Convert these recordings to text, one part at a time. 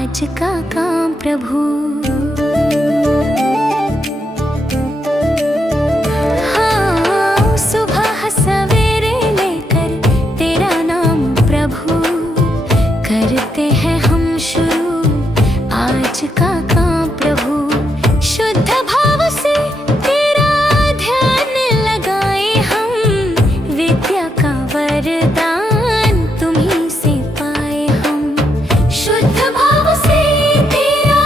आज का काम प्रभु। हाँ, सुबह सवेरे लेकर तेरा नाम प्रभु, करते हैं हम शुरू आज का काम प्रभु। शुद्ध भाव से तेरा ध्यान लगाए हम, विद्या का वरदान तुम्हीं से पाए हम। शुद्ध भाव से तेरा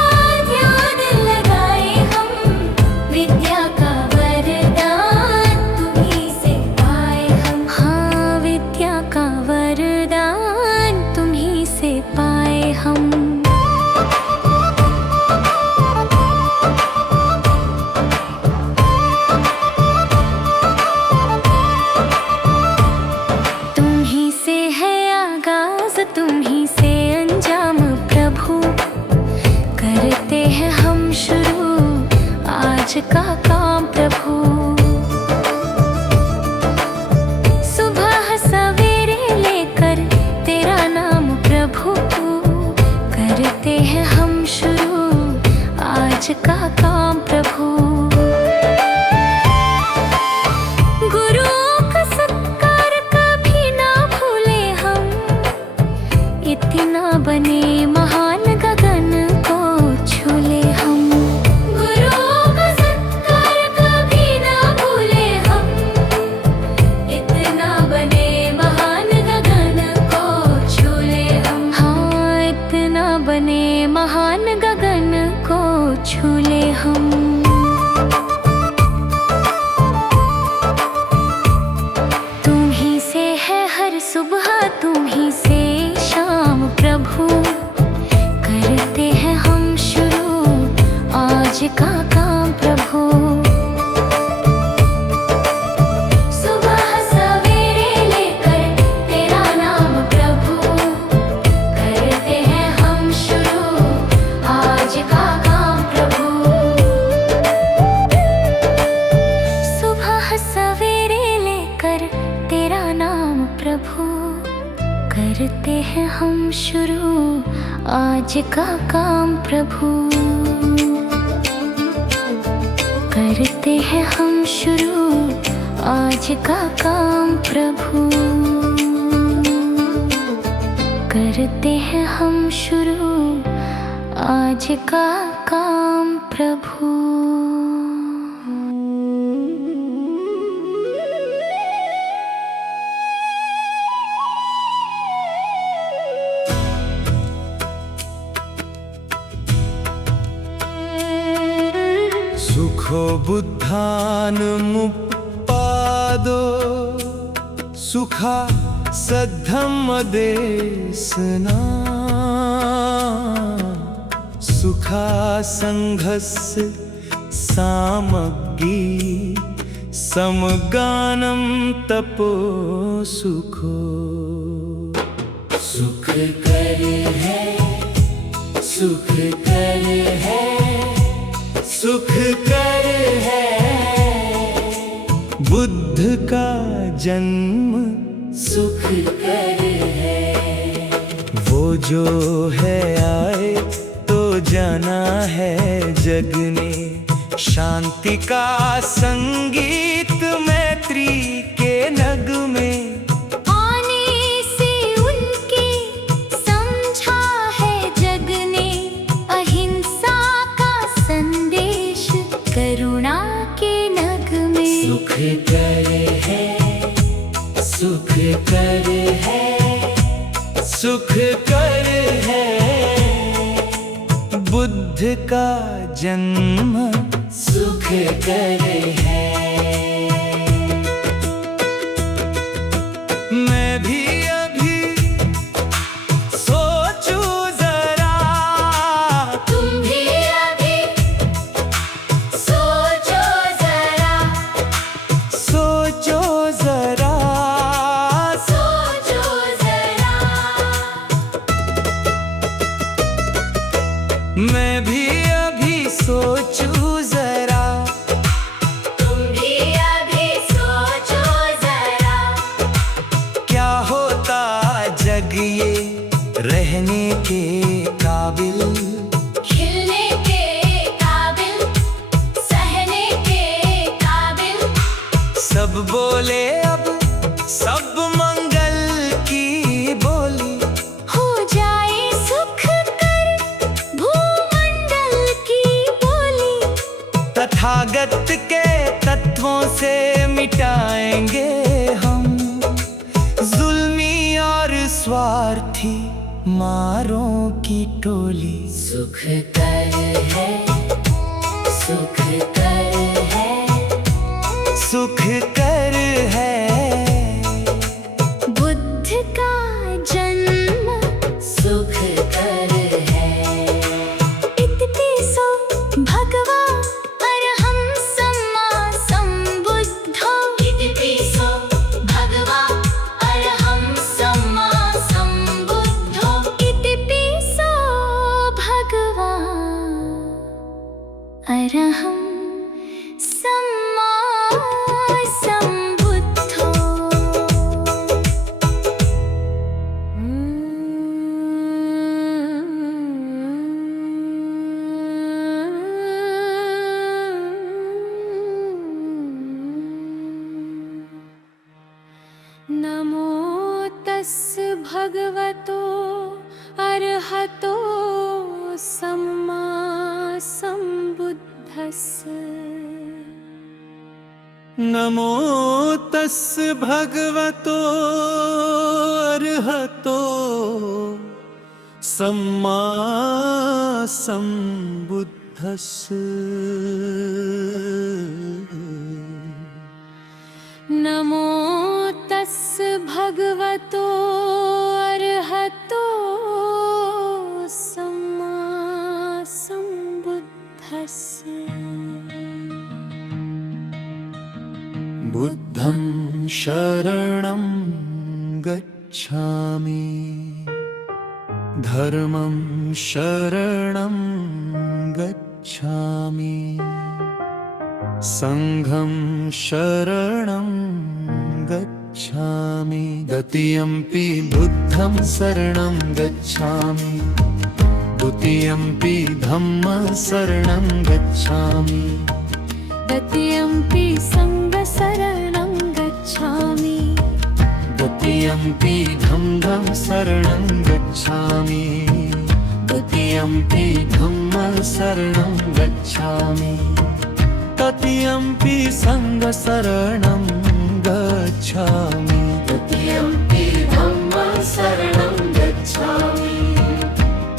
ध्यान लगाए हम, विद्या का वरदान तुम्हीं से पाए हम। हाँ, विद्या का वरदान तुम्हीं से पाए हम। तुम्हीं से है आगाज, तुम्हीं से अंजाम प्रभु, करते हैं हम शुरू आज का काम प्रभु। सुबह सवेरे लेकर तेरा नाम प्रभु, करते हैं हम शुरू आज का काम प्रभु। गुरुओं का सत्कार कभी ना भूले हम, इतना बने महान गगन को छूले हम। गुरुओं का सत्कार कभी ना भूले हम, इतना बने महान गगन को छूले हम। हाँ, इतना बने महान गगन को छूले हम। तुम्हीं से है हर सुबह, तुम्हीं से शाम प्रभु, करते हैं हम शुरू आज का काम प्रभु। सुबह सवेरे लेकर तेरा नाम प्रभु, करते हैं हम शुरू आज का काम प्रभु। सुबह सवेरे लेकर तेरा नाम प्रभु, करते हैं हम शुरू आज का काम प्रभु। करते हैं हम शुरू आज का काम प्रभु। करते हैं हम शुरू आज का काम प्रभु। सुखो बुद्धान मुप्पादो, सुखा सद्धम्म देशना, सुखा संघस्य सामग्गी, समगानं तपो सुखो। सुख कर है, सुख कर है, सुख कर है, बुद्ध का जन्म सुख कर है। वो जो है आए तो जाना है जग ने, शांति का संगीत मैत्री के नग में। करुणा के नग में सुख कर है, सुख कर है, सुख कर है, बुद्ध का जन्म सुख कर है। मैं भी अभी सोचूं जरा, तुम भी अभी सोचो जरा, सोचो जरा, सोचो जरा। मैं भी अभी सोचूं जरा, तुम भी जगत के तत्वों से मिटाएंगे हम जुल्मी और स्वार्थी मारों की टोली। सुख कर है, सुख कर है, सुख कर है। बुद्ध का जन्म सुख कर है। इतिपिसो भगवा अरहं सम्मा सम्बुद्धो। इतिपिसो भगवा अरहं सम्मा सम्बुद्धो। इतिपिसो भगवा अरहं सम्मा सम्बुद्धो। नमो तस् भगवतो अरहतो सम्मा सम्बुद्धस्स। नमो तस् भगवतो अरहतो सम्मा सम्बुद्धस्स। नमो तस् भगवतो अरहतो सम्मा सम्बुद्धस्स। बुद्धं शरणं गच्छामि धर्मं शरणं गच्छामि संघं शरणं गच्छामि द्वितीयंपि बुद्धं शरणं गच्छामि द्वितीयंपि धम्मं शरणं गच्छामि तृतीयंपि संघशरणं गच्छामि द्वितीयंपि धम्मं शरणं गच्छामि द्वितीयंपि धम्मं शरणं गच्छामि तृतीयंपि संघशरणं गच्छामि तृतीयंपि धम्मं शरणं गच्छामि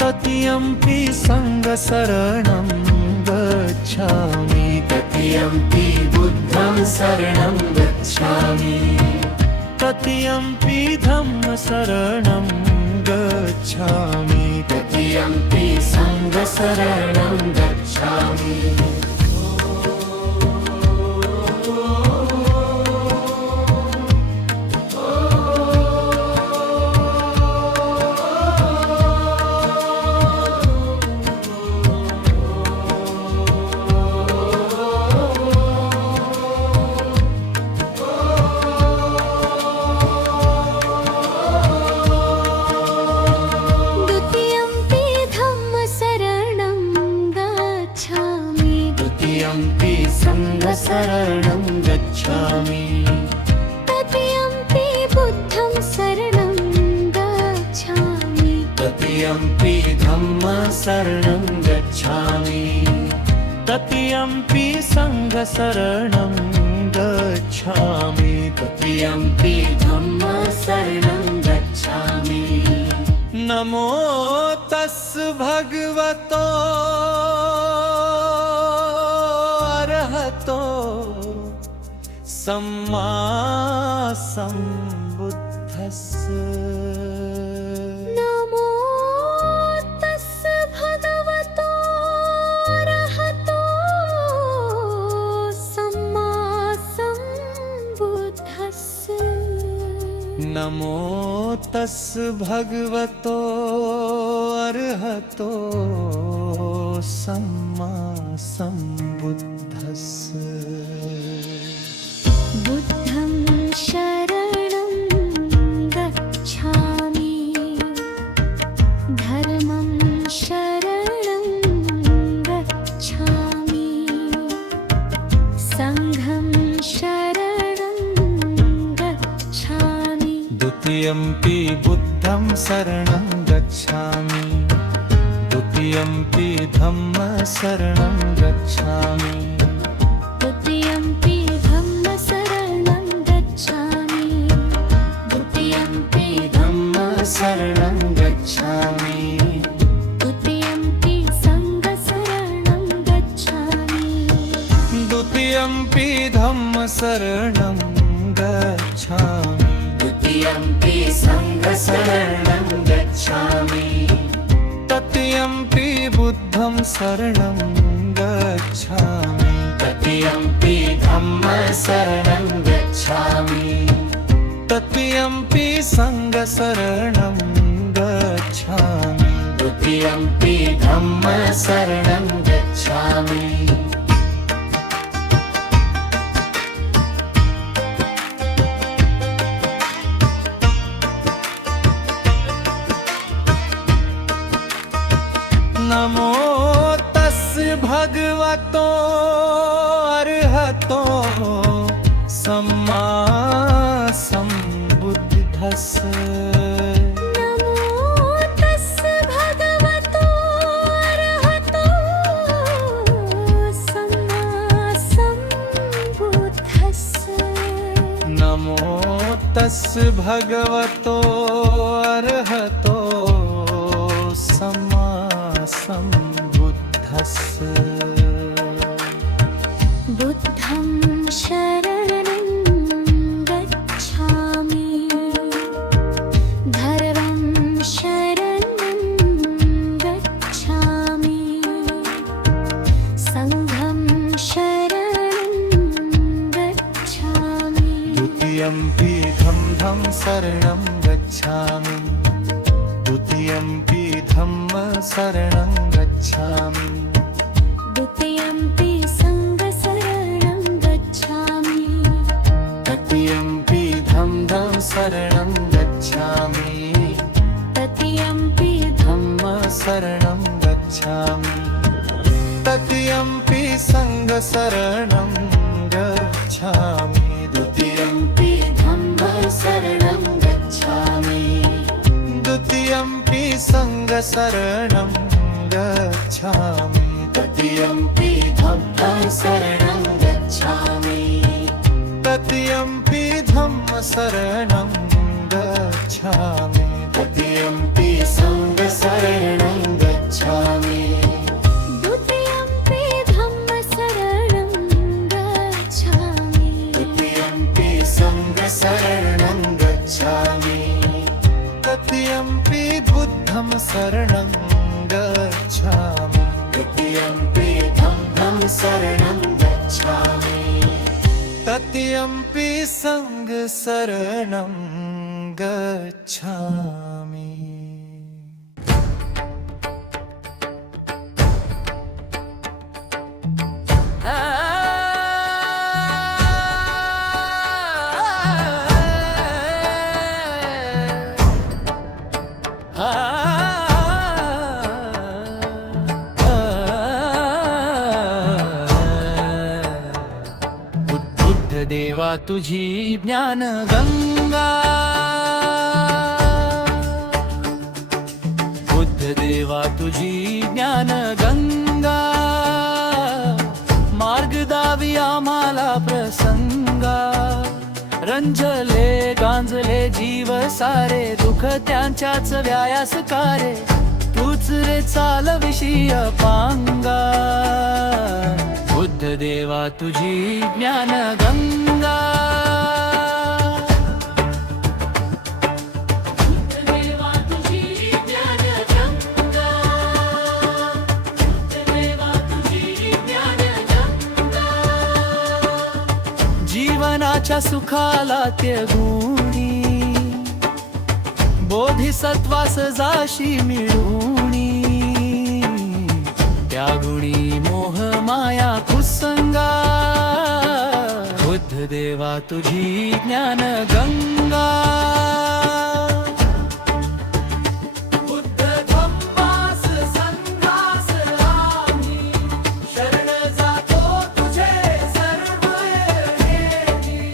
तृतीयंपि संघशरणं गच्छामि तृतीयंपि बुद्धं शरणं गच्छामि तृतीयंपि धम्म शरणं गच्छामि तृतीयंपि संघशरणं गच्छामि। शरणं गच्छामि तृतीयंपि बुद्धं शरणं गच्छामि तृतीयंपि धम्म शरणं गच्छामि तृतीयंपि संघ शरणं गच्छामि तृतीयंपि धम्म शरणं गच्छामि। नमो तस् भगवतो अरहतो सम्मा सम्बुद्धस्स। नमो तस् भगवतो अरहतो सम्मा सम्बुद्धस्स। नमो तस् भगवतो अरहतो सम्मा सम्बुद्धस्स। बुद्धं शरणं गच्छामि धर्मं शरणं गच्छामि संघं शरणं गच्छामि। द्वितीयंपि बुद्धं शरणं गच्छामि द्वितीयंपि धम्म शरणं गच्छामि तृतीयम्पि धम्मशरणं गच्छामि द्वितीयम्पि सङ्घशरणं गच्छामि तृतीयम्पि बुद्धं शरणं गच्छामि तृतीयम्पि धम्मशरणं गच्छामि तृतीयम्पि सङ्घशरणं गच्छामि द्वितीयम्पि धम्मशरणं गच्छामि नमो तस्य भगवतो अरहतो सम्मा सम्बुद्धस्य नमो तस्य भगवतो अरहतो सम्मा सम्बुद्धस्य नमो तस्य भगवतो अरहतो सम्मा सम्बुद्धस्य बुद्धं शरणं गच्छामि धर्मं शरणं गच्छामि सङ्घं शरणं गच्छामि द्वितीयम्पि धम्मं शरणं गच्छामि द्वितीयम्पि धम्मशरणं गच्छामि द्वितीयम्पि सङ्घशरणं गच्छामि तृतीयम्पि धम्मं शरणं गच्छामि तृतीयम्पि धम्मशरणं गच्छामि तृतीयम्पि सङ्घशरणं गच्छामि द्वितीयम्पि धम्मशरणं गच्छामि द्वितीयम्पि सङ्घशरणं गच्छामि तृतीयम्पि धम्मशरणं गच्छामि तृतीयम्पि धम्मशरणं गच्छामि तृतीयम्पि सङ्घशरणं गच्छामि द्वितीयम्पि धम्मशरणं गच्छामि तृतीयम्पि सङ्घशरणं गच्छामि तृतीयम्पि बुद्धं शरणं गच्छामि तृतीयम्पि धम्मं शरणं गच्छामि तृतीयम्पि सङ्घशरणं गच्छामि देवा तुझी ज्ञान गंगा बुद्ध देवा तुझी ज्ञान गंगा मार्ग दावी आम्हाला प्रसंगा रंजले गांजले जीव सारे दुःख त्यांच्याच व्यायास कारे तूच रे चालविषयी पांगा बुद्ध देवा तुझी ज्ञान गंगा बुद्ध देवा तुझी ज्ञान गंगा बुद्ध देवा तुझी ज्ञान गंगा जीवनाच्या सुखाला ते गुणी बोधिसत्वास जाशी मिळूणी त्या गुणी मोह माया कुसंगा बुद्ध देवा तुझी ज्ञान गंगा बुद्ध धम्मास संघास आम्ही शरण जातो तुझे सर्व येणी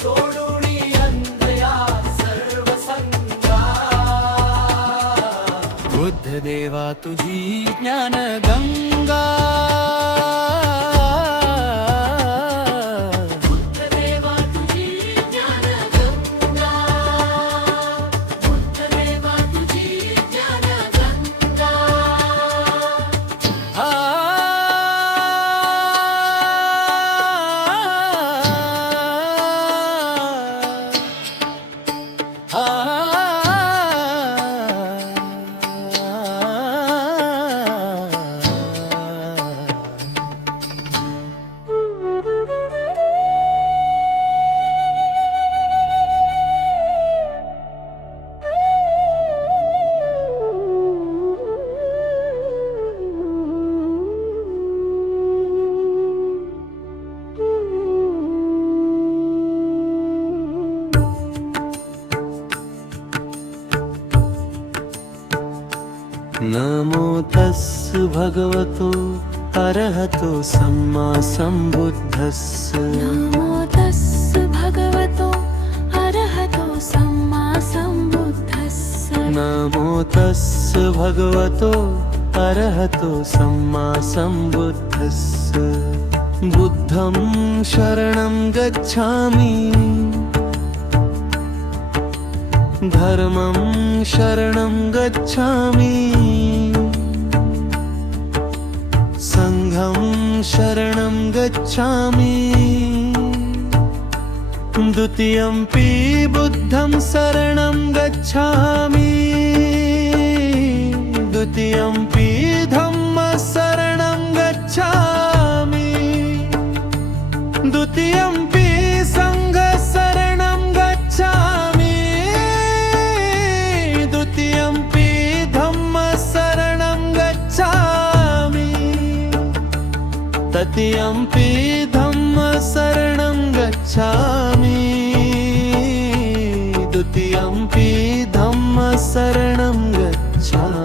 सोडूनी अंधया सर्व संगा बुद्ध देवा तुझी ज्ञान गंगा बुद्ध देवा तुझी ज्ञान गंगा बुद्ध देवा तुझी ज्ञान गंगा भगवतो अरहतो सम्मा सम्बुद्धस्स नमो तस्स भगवतो अरहतो सम्मा सम्बुद्धस्स नमो तस्स भगवतो अरहतो सम्मा सम्बुद्धस्स बुद्धं शरणं गच्छामि धर्मं शरणं गच्छामि संघं शरणं गच्छामि द्वितीयंपि बुद्धं शरणं गच्छामि द्वितीयंपि धम्मं शरणं गच्छामि द्वितीयंपि संघं शरणं गच्छामि द्वितीयंपि धम्मं शरणं गच्छामि तृतीयंपि धम्मं शरणं गच्छामि द्वितीयंपि धम्मं शरणं गच्छामि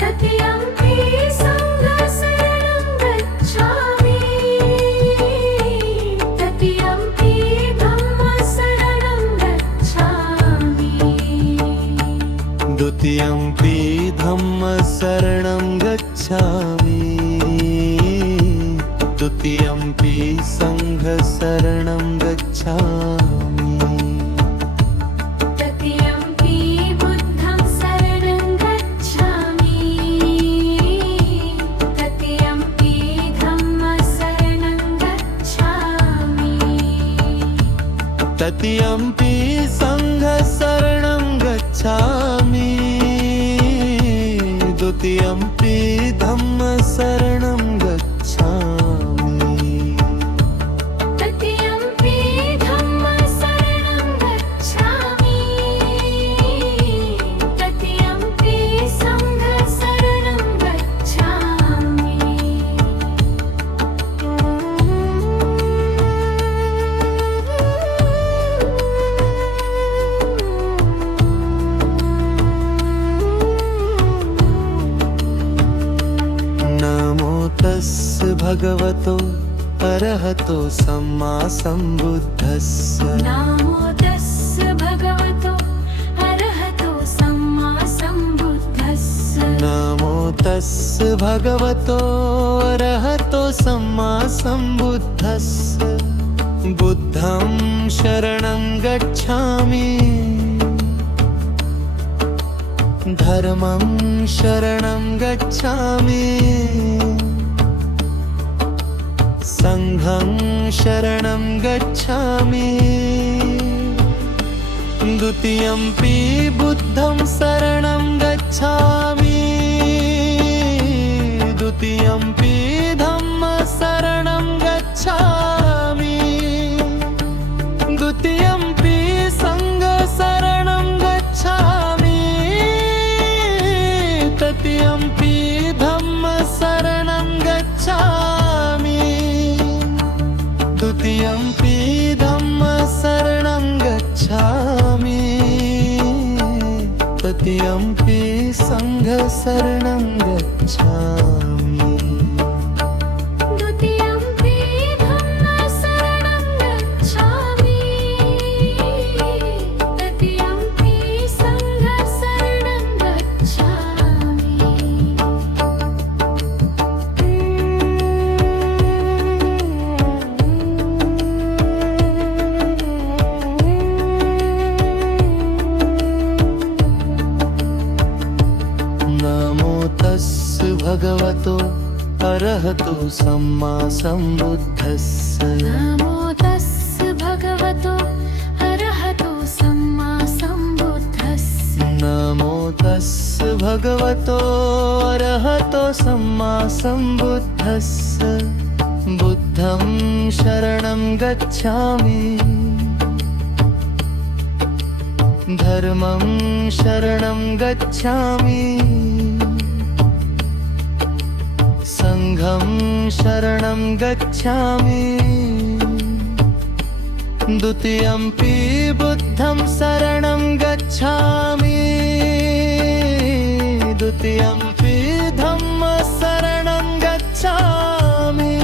तृतीयंपि संघं शरणं गच्छामि तृतीयंपि धम्मं शरणं गच्छामि द्वितीयंपि धम्मं शरणं गच्छामि द्वितीयंपि संघं शरणं गच्छामि तृतीयंपि बुद्धं शरणं गच्छामि तृतीयंपि धम्मं शरणं गच्छामि तृतीयंपि संघं शरणं गच्छामि द्वितीयंपि धम्मं शरणं गच्छामि तृतीयंपि धम्मं शरणं गच्छामि तृतीयंपि संघं शरणं गच्छामि नमो तस्स भगवतो अरहतो सम्मा सम्बुद्धस्स नमो तस्स भगवतो अरहतो सम्मा सम्बुद्धस्स नमो तस्स भगवतो अरहतो सम्मा सम्बुद्धस्स बुद्धं शरणं गच्छामि धर्मं शरणं गच्छामि संघं शरणं गच्छामि द्वितीयंपि बुद्धं शरणं गच्छामि द्वितीयंपि धम्मं शरणं गच्छामि द्वितीयंपि संघं शरणं गच्छामि तृतीयंपि धम्मं शरणं गच्छामि द्वितीयंपि धम्मं शरणं गच्छामि तृतीयंपि संघं शरणं गच्छामि द्वितीयंपि धम्मं शरणं गच्छामि तृतीयंपि संघं शरणं गच्छामि नमो तस्स भगवतो अरहतो सम्मा सम्बुद्धस्स नमो तस्स भगवतो अरहतो सम्मा सम्बुद्धस्स नमो तस्स भगवतो अरहतो सम्मा सम्बुद्धस्स बुद्धं शरणं गच्छामि धर्मं शरणं गच्छामि संघं शरणं गच्छामि द्वितीयंपि बुद्धं शरणं गच्छामि तृतीयम्पि धम्मशरणं गच्छामि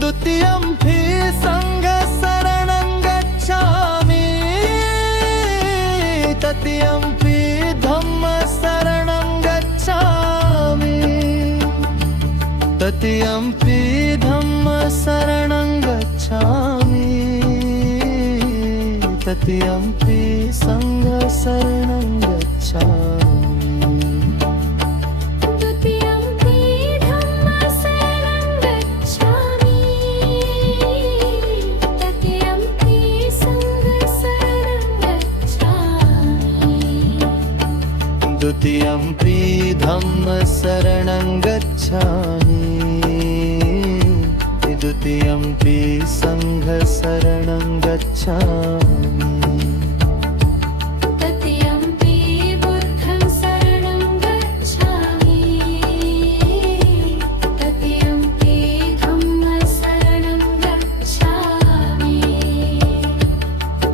द्वितीयम्पि सङ्घशरणं गच्छामि तृतीयम्पि धम्मशरणं गच्छामि तृतीयम्पि धम्मशरणं गच्छामि तृतीयम्पि सङ्घशरणं गच्छामि द्वितीयम्पि धम्मशरणं गच्छामि तृतीयम्पि सङ्घशरणं गच्छामि द्वितीयम्पि धम्मशरणं गच्छामि द्वितीयम्पि सङ्घशरणं गच्छामि तृतीयम्पि बुद्धं शरणं गच्छामि तृतीयम्पि धम्मशरणं गच्छामि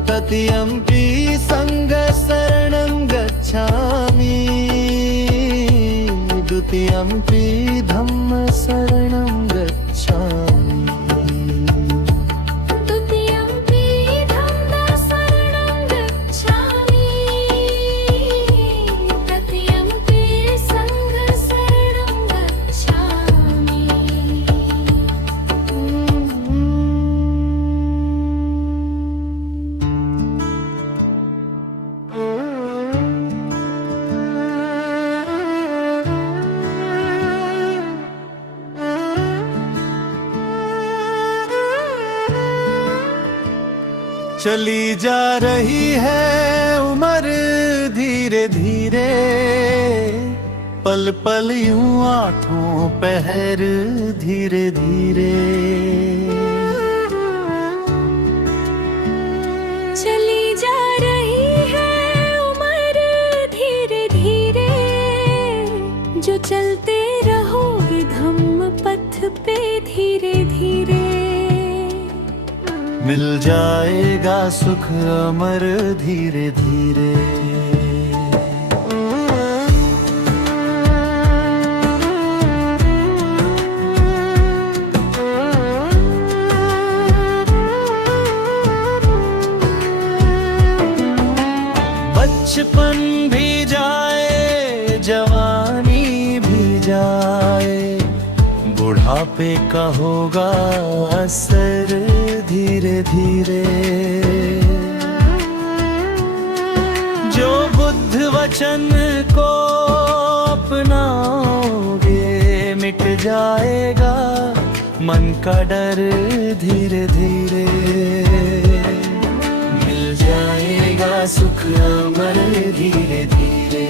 तृतीयम्पि सङ्घशरणं गच्छामि द्वितीयम्पि धम्मशरणं गच्छामि तृतीयम्पि धम्मशरणं गच्छामि तृतीयम्पि सङ्घशरणं गच्छामि चली जा रही है उम्र धीरे धीरे पल पल यूं आठों पहर धीरे धीरे चली जा रही है उम्र धीरे धीरे जो चलते रहोगे धम्म पथ पे धीरे धीरे मिल जाएगा सुख अमर धीरे धीरे बचपन भी जाए जवानी भी जाए बुढ़ापे का होगा असर धीरे धीरे जो बुद्ध वचन को अपनाओगे मिट जाएगा मन का डर धीरे धीरे मिल जाएगा सुख अमर धीरे धीरे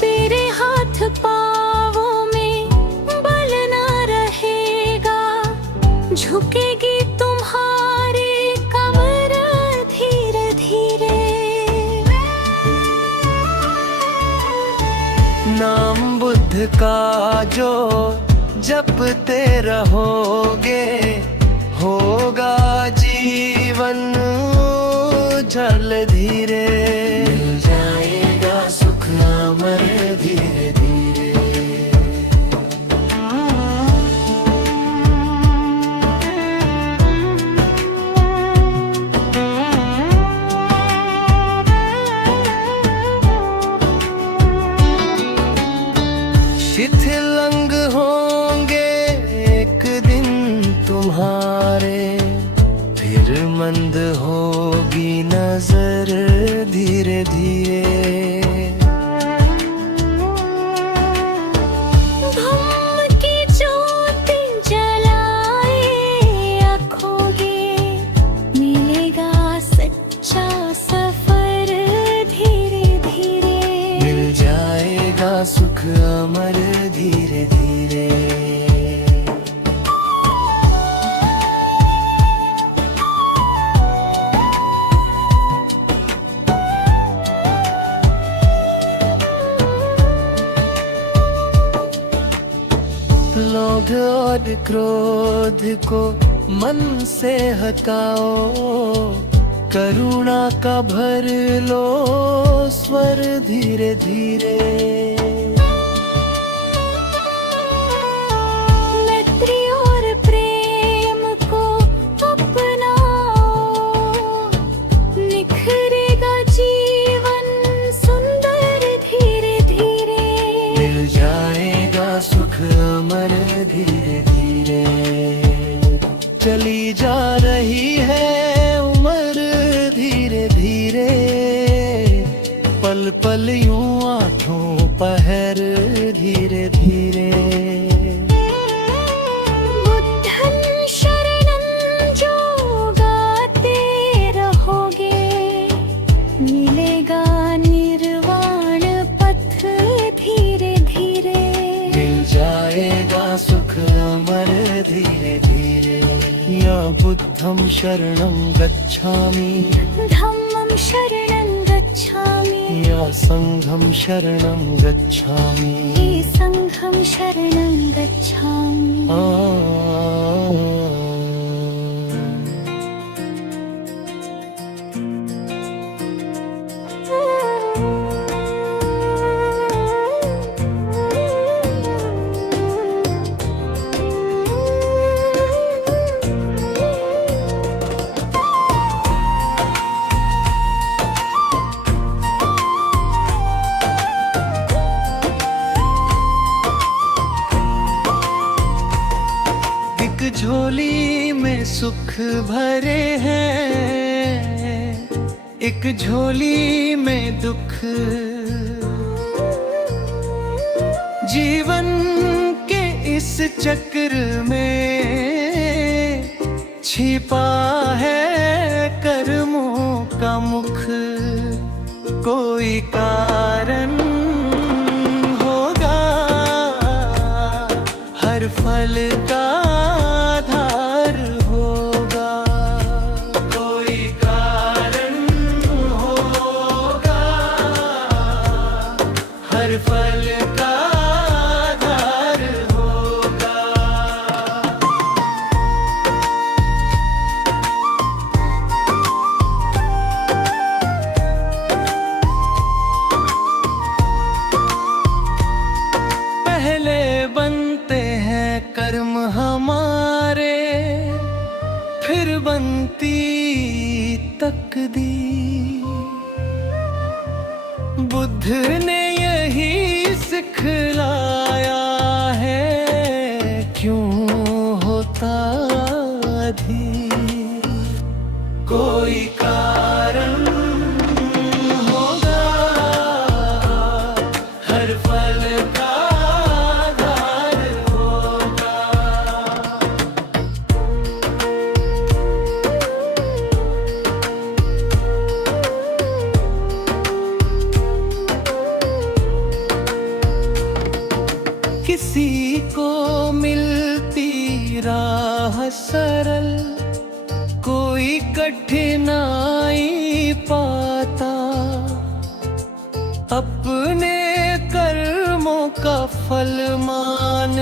तेरे हाथ पाँवों में बल ना रहेगा झुकेगी तुम्हारी कमर धीरे धीरे नाम बुद्ध का जो जपते रहोगे होगा जीवन जल धीरे मिल जाएगा सुख अमर धीरे धीरे शिथिल अंग होंगे एक दिन तुम्हारे फिर मंद होगी नजर धीरे धीरे धम्म की ज्योति जलाए आँखोगे मिलेगा सच्चा सफर धीरे धीरे मिल जाएगा सुख अमर धीरे धीरे लोभ और क्रोध को मन से हटाओ, करुणा का भर लो स्वर धीरे धीरे। मैत्री और प्रेम को अपनाओ, निखरेगा जीवन सुंदर धीरे धीरे। मिल जाएगा सुख अमर धीरे धीरे। चली जा रही है उम्र धीरे धीरे, पल पल यूं आठों पहर धीरे धीरे। बुद्धं शरणं जो गाते रहोगे, मिलेगा निर्वाण पथ धीरे धीरे। मिल जाएगा सुख अमर धीरे धीरे। या बुद्धं शरणं गच्छामि, धम्मं शरणं गच्छामि, या संघं शरणं गच्छामि। संघं शरणं गच्छामि। एक झोली में सुख भरे हैं, एक झोली में दुख। जीवन के इस चक्र में छिपा है कर्मों का मुख। कोई कारण होगा हर फल का आधार होगा। कोई कारण होगा हर फल का आधार होगा। पहले बनते हैं कर्म हमारे, फिर बनती तकदीर। बुद्ध ने यही सिखलाया है, क्यों होता धीर। कोई कारण होगा हर फल का आधार होगा। किसी को मिलती राह सरल, कोई कठिनाई पाता। अपने कर्मों का फल मान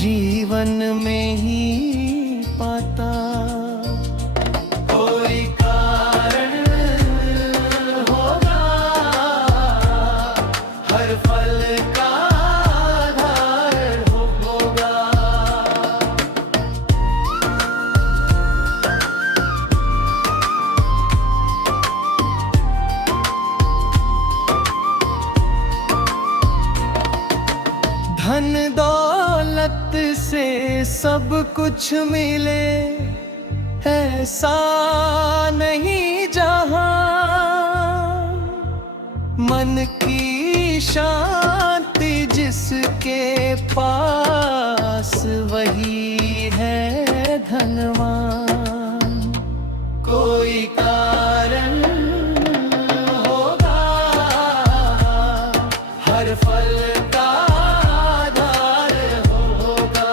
जीवन में ही पाता। कोई कारण होगा हर फल का आधार होगा। धन दौलत से सब कुछ मिले, ऐसा नहीं जहां। मन की शांति जिसके पास, वही है धनवान। कोई कारण होगा हर फल का आधार होगा।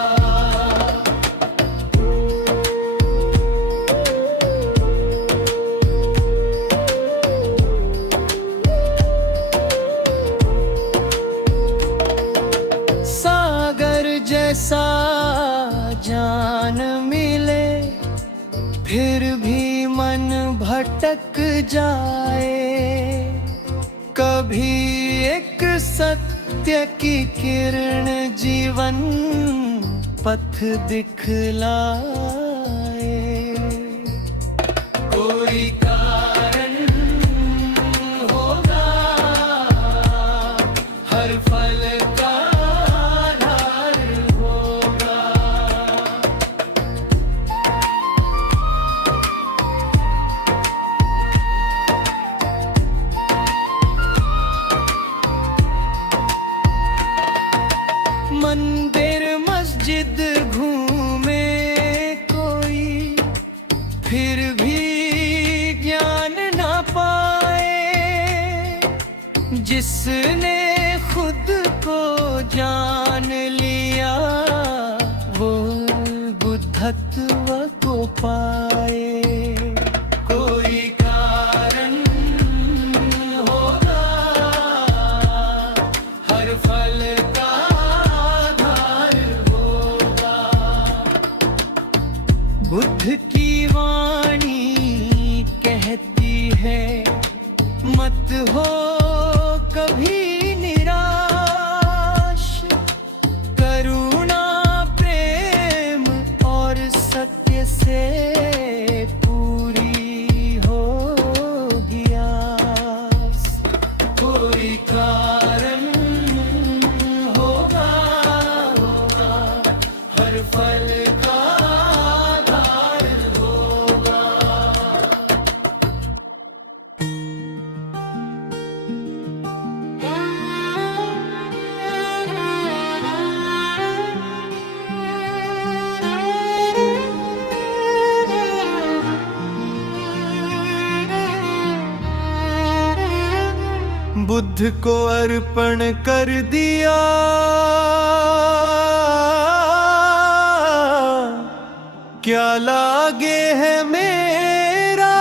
सागर जैसा जान मिले, फिर भी मन भटक जाए। कभी एक सत्य की किरण जीवन पथ दिखलाए। कोई कारण होगा हर फल का आधार होगा। मंदिर मस्जिद घूमे कोई, फिर भी ज्ञान ना पाए। जिसने खुद को जान लिया वो बुद्धत्व को पाए। कोई कारण होगा हर फल का आधार होगा। बुद्ध की वाणी कहती है, मत हो कभी निराश। करुणा प्रेम और सत्य से पूरी होगी आस। कोई कारण होगा हर फल का आधार होगा। बुद्ध को अर्पण कर दिया, क्या लागे है मेरा।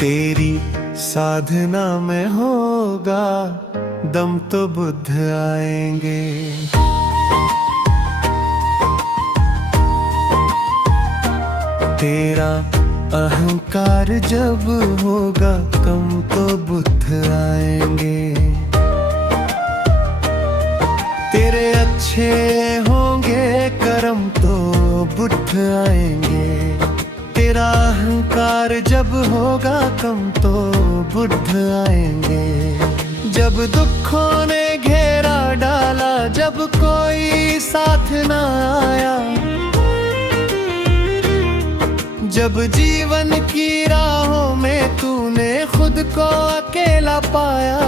तेरी साधना में होगा दम तो बुद्ध आएंगे। तेरा अहंकार जब होगा कम तो बुद्ध आएंगे। तेरे अच्छे होंगे कर्म तो बुद्ध आएंगे। तेरा अहंकार जब होगा कम तो बुद्ध आएंगे। जब दुखों ने घेरा डाला, जब कोई साथ ना आया, जब जीवन की राहों में तूने खुद को अकेला पाया,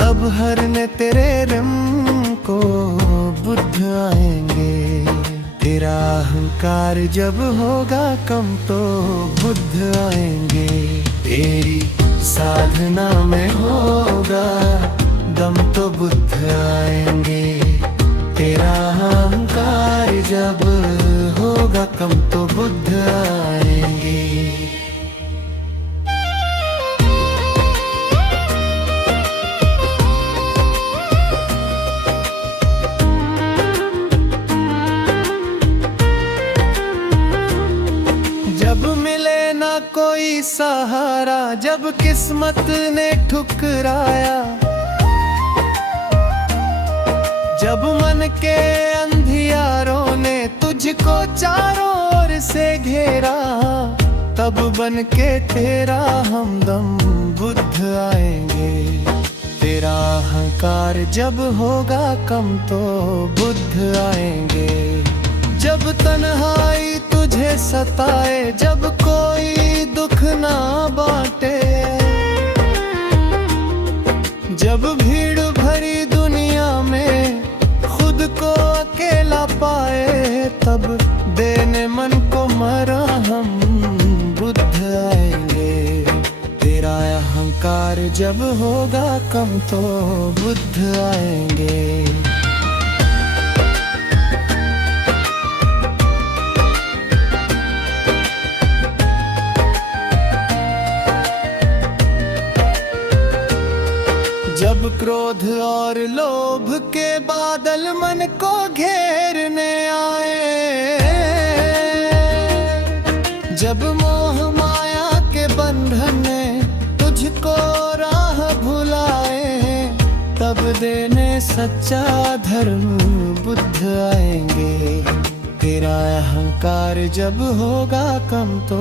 तब हर ने तेरे रिम को बुद्ध आएंगे। तेरा अहंकार जब होगा कम तो बुद्ध आएंगे। तेरी साधना में होगा दम तो बुद्ध आएंगे। तेरा अहंकार जब होगा कम तो बुद्ध आएंगे। जब मिले ना कोई सहारा, जब किस्मत ने ठुकराया, जब मन के अंधियारों ने तुझको चारों ओर से घेरा, तब बन के तेरा हमदम बुद्ध आएंगे। तेरा अहंकार जब होगा कम तो बुद्ध आएंगे। जब तन्हाई तुझे सताए, जब कोई दुख ना बांटे, जब भीड़ भरी दुनिया में खुद को अकेला पाए, तब देने मन को मरहम बुद्ध आएंगे। तेरा अहंकार जब होगा कम तो बुद्ध आएंगे। क्रोध और लोभ के बादल मन को घेरने आए। जब मोह माया के बंधन ने तुझको राह भुलाए, तब देने सच्चा धर्म बुद्ध आएंगे। तेरा अहंकार जब होगा कम तो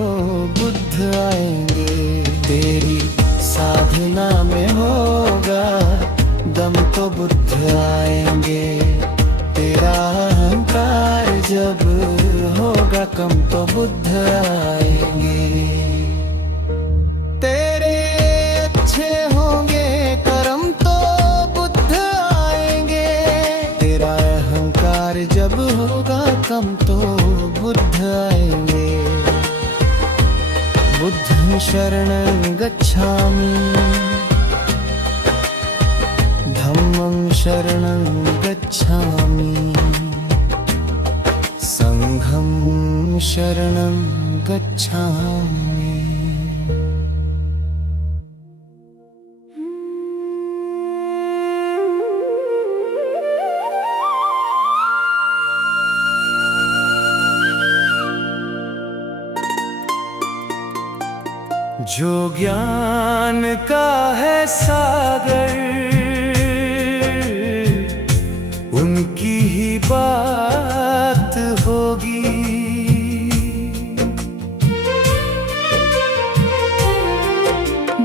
बुद्ध आएंगे। तेरी साधना में होगा दम तो बुद्ध आएंगे। तेरा अहंकार जब होगा कम तो बुद्ध आएंगे। तेरे अच्छे होंगे कर्म तो बुद्ध आएंगे। तेरा अहंकार जब होगा कम तो बुद्ध आएंगे। बुद्धं शरणं गच्छामि, धम्मं शरणं गच्छामि, संघं शरणं गच्छामि। जो ज्ञान का है सागर, उनकी ही बात होगी।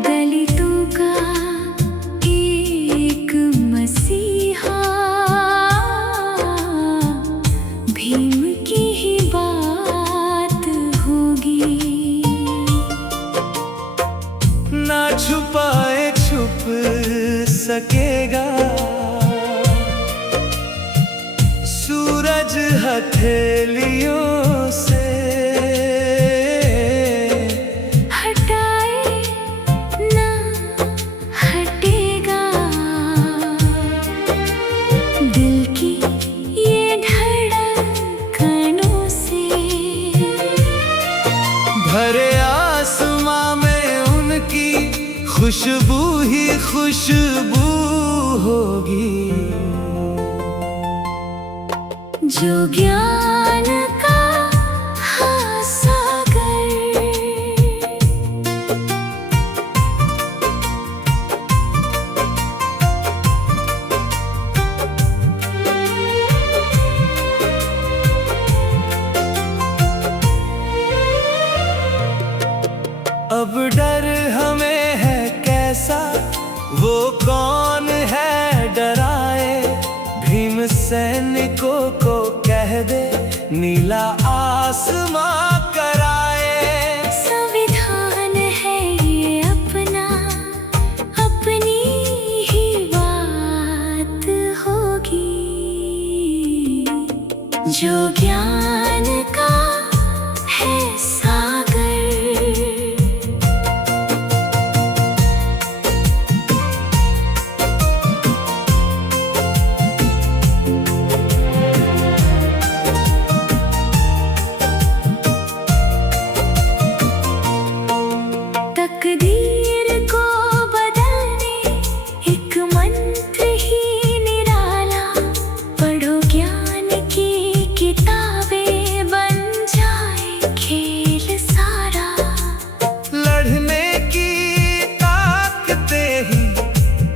दलितों का एक मसीहा, भीम की ही बात होगी। ना छुपाए छुप सकेगा सूरज हथेलियों से। हटाए ना हटेगा दिल की ये धड़कनों से। भरे आसमां में उनकी खुशबू ही खुशबू होगी। जो ज्ञान का है सागर, अब डर हमें है कैसा, वो कौन है डराए। भीम सैनिकों को कह दे नीला आसमां कराए। संविधान है ये अपना, अपनी ही बात होगी। जो ज्ञान का है सागर, तकदीर को बदलने एक मंत्र ही निराला। पढ़ो ज्ञान की किताबें, बन जाए खेल सारा। लड़ने की ताकतें ही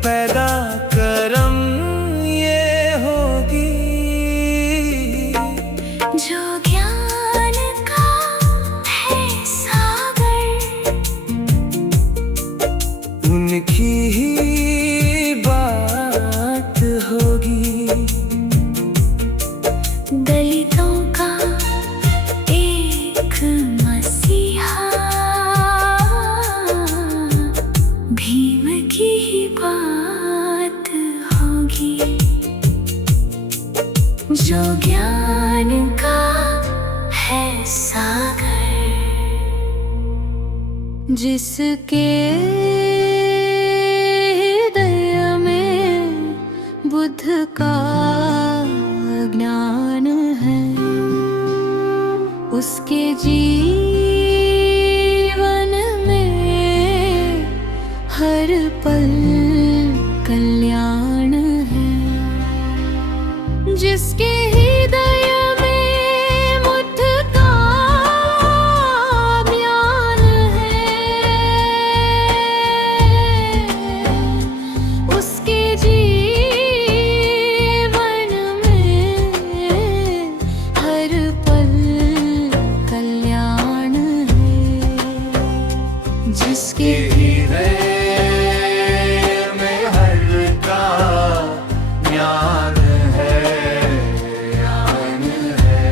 पैदा करम ये होगी। जो ज्ञान का है सागर, उनकी ही बात होगी। दलितों का एक मसीहा, भीम की ही बात होगी। जो ज्ञान का है सागर, जिसके हृदय में बुद्ध का ज्ञान है, उसके जीवन में हर पल कल्याण। जिसके हृदय में बुद्ध का ज्ञान है, उसके जीवन में हर पल कल्याण है। जिसके हृदय में हर का ज्ञान है, ज्ञान है,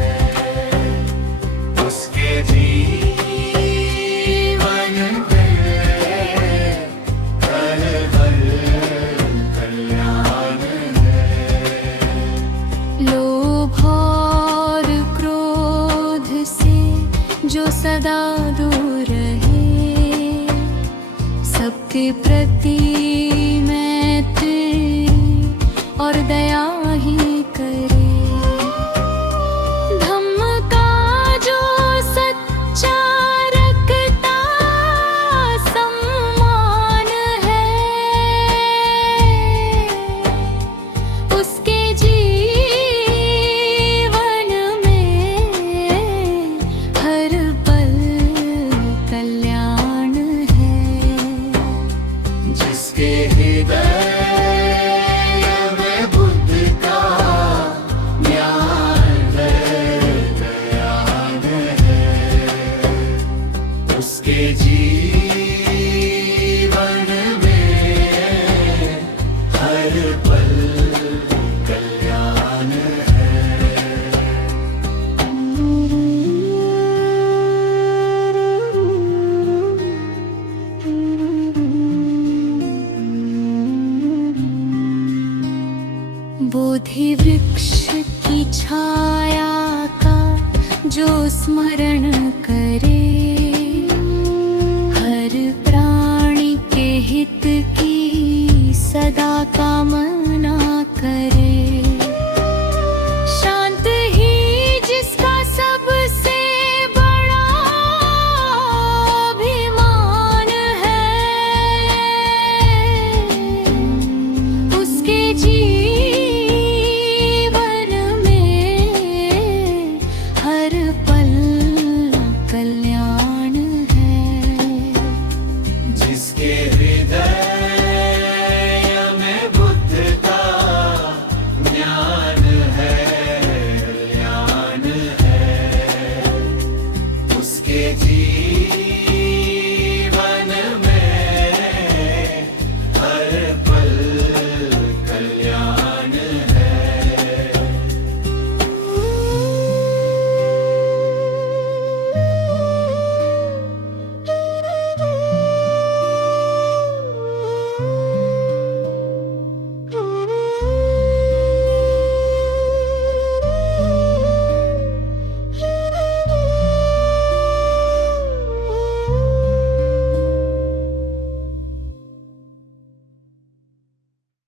उसके जीवन में हर पल कल्याण है। लोभ और क्रोध से जो सदा दूर रहे, सबके प्रति मैत्री और दया ही करे। धम्म का जो सच्चा रखता सम्मान है, उसके जीवन में हर पल कल्याण है। जिसके हृदय में बुद्ध का ज्ञान है, ज्ञान है, उसके जीवन में हर पल कल्याण है। बोधि वृक्ष की छाया का जो स्मरण करे, हर प्राणी के हित की सदा कामना करे। शांत ही जिसका सबसे बड़ा अभिमान है, उसके जीवन